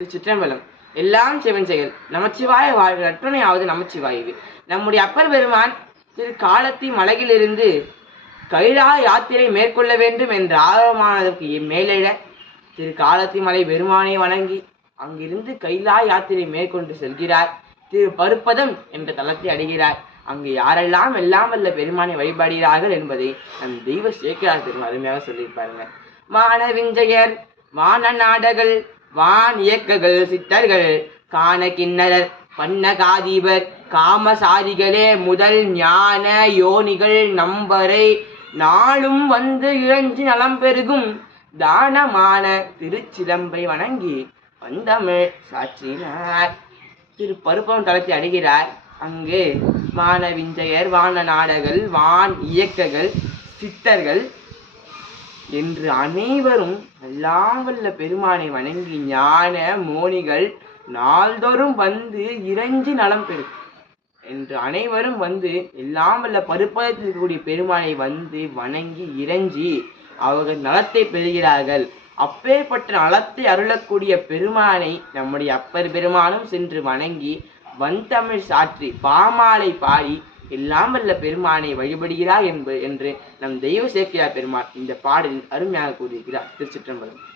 சிற்றம்பலம். எல்லாம் சிவன் செயல். நமச்சிவாய வாழ்வு நற்றுணையாவது நமச்சிவாயு நம்முடைய அப்பர் பெருமான் திரு காலத்தி மலையிலிருந்து கைலா யாத்திரை மேற்கொள்ள வேண்டும் என்ற ஆர்வமானதற்கு மேலிட திரு காலத்தி மலை பெருமானை வணங்கி அங்கிருந்து கைலா யாத்திரை மேற்கொண்டு செல்கிறார். திரு பருப்பதம் என்ற தலத்தை அடைகிறார். அங்கு யாரெல்லாம் எல்லாம் வல்ல பெருமானை வழிபடுகிறார்கள் என்பதை நம் தெய்வ சேக்கிரார் பெருமாள் அருமையாக சொல்லியிருப்பாருங்க. மானவிஞ்சயர் வான நாடகள் வான் இயக்ககள் சித்தர்கள் காண கிண்ணரர் பன்னகாதீபர் காமசாரிகளே முதல் ஞான யோனிகள் நம்பரை நாளும் வந்து இழஞ்சி நலம் பெருகும். தானமான திருச்சிலம்பை வணங்கி வந்தமிழ் சாற்றினார். திரு பருப்பம் தளத்தை அடைகிறார் அங்கு வானவிஞ்சயர் வான நாடகள் வான் இயக்ககள் சித்தர்கள் என்று அனைவரும் எல்லாம் வல்ல பெருமானை வணங்கி ஞான மோனிகள் நாள்தோறும் வந்து இறைஞ்சி நலம் பெறும் என்று அனைவரும் வந்து எல்லாம் வல்ல பருப்பதத்தில் இருக்கக்கூடிய பெருமானை வந்து வணங்கி இறைஞ்சி அவர்கள் நலத்தை பெறுகிறார்கள். அப்பேற்பட்ட நலத்தை அருளக்கூடிய பெருமானை நம்முடைய அப்பர் பெருமானும் சென்று வணங்கி வந்தமிழ் சாற்றி பாமாலை பாடி எல்லாம் வல்ல பெருமானை வழிபடுகிறார் என்பது என்று நம் தெய்வ சேர்க்கிறார் பெருமான் இந்த பாடலில் அருமையாக கூறியிருக்கிறார். திருச்சிற்றம்பலம்.